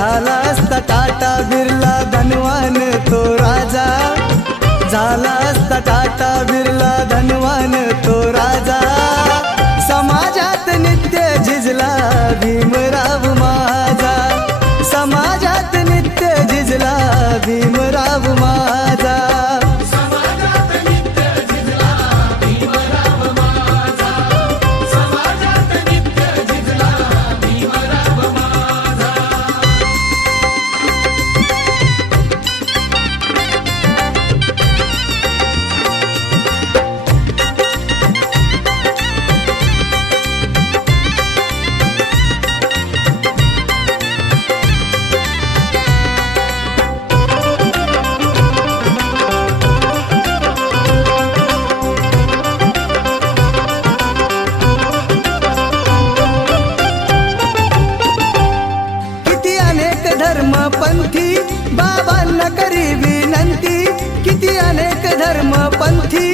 झाला असता टाटा बिर्ला धनवान तो राजा, झाला असता टाटा बिर्ला धनवान तो राजा, समाजात नित्य झिजला भीमराव माझा, समाजात नित्य झिजला भीमराव माझा. धर्मपंथी बाबांना करी विनंती, किती अनेक धर्मपंथी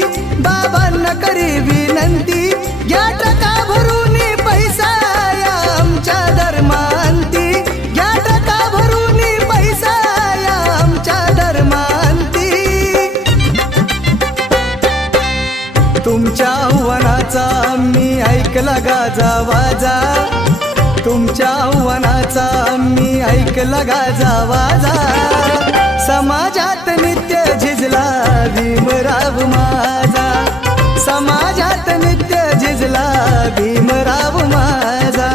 बाबांना करी विनंती, घ्या टका भरून पैसा या आमच्या धर्मांती, घ्या टका भरून पैसा या आमच्या धर्मांती. तुमच्या आव्हानाचा आम्ही ऐकला गाजावाजा, तुमच्या आव्हानाचा आम्ही ऐकला गाजावाजा, समाजात नित्य झिजला भीमराव माझा, समाजात नित्य झिजला भीमराव माझा.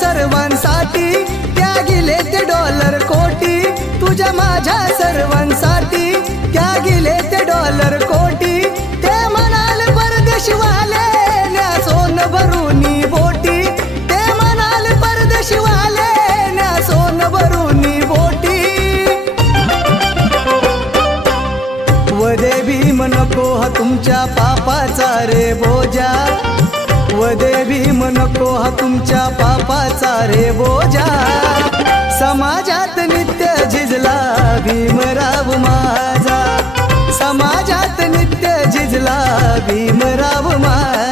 सर्वांसाठी त्यागिले ते डॉलर कोटी, तुझ्या माझ्या सर्वांसाठी त्यागिले ते डॉलर कोटी, ते म्हणाल परदेशवाले न्या सोन भरूनी बोटी, ते म्हणाल परदेशवाले न्या सोन भरूनी बोटी. वदे भीम नको हा तुमच्या पापाचा रे बोजा, वदे भीम नको हा तुमच्या पापाचा रे बोजा, समाजात नित्य झिजला भीमराव माझा, समाजात नित्य झिजला भीमराव माझा.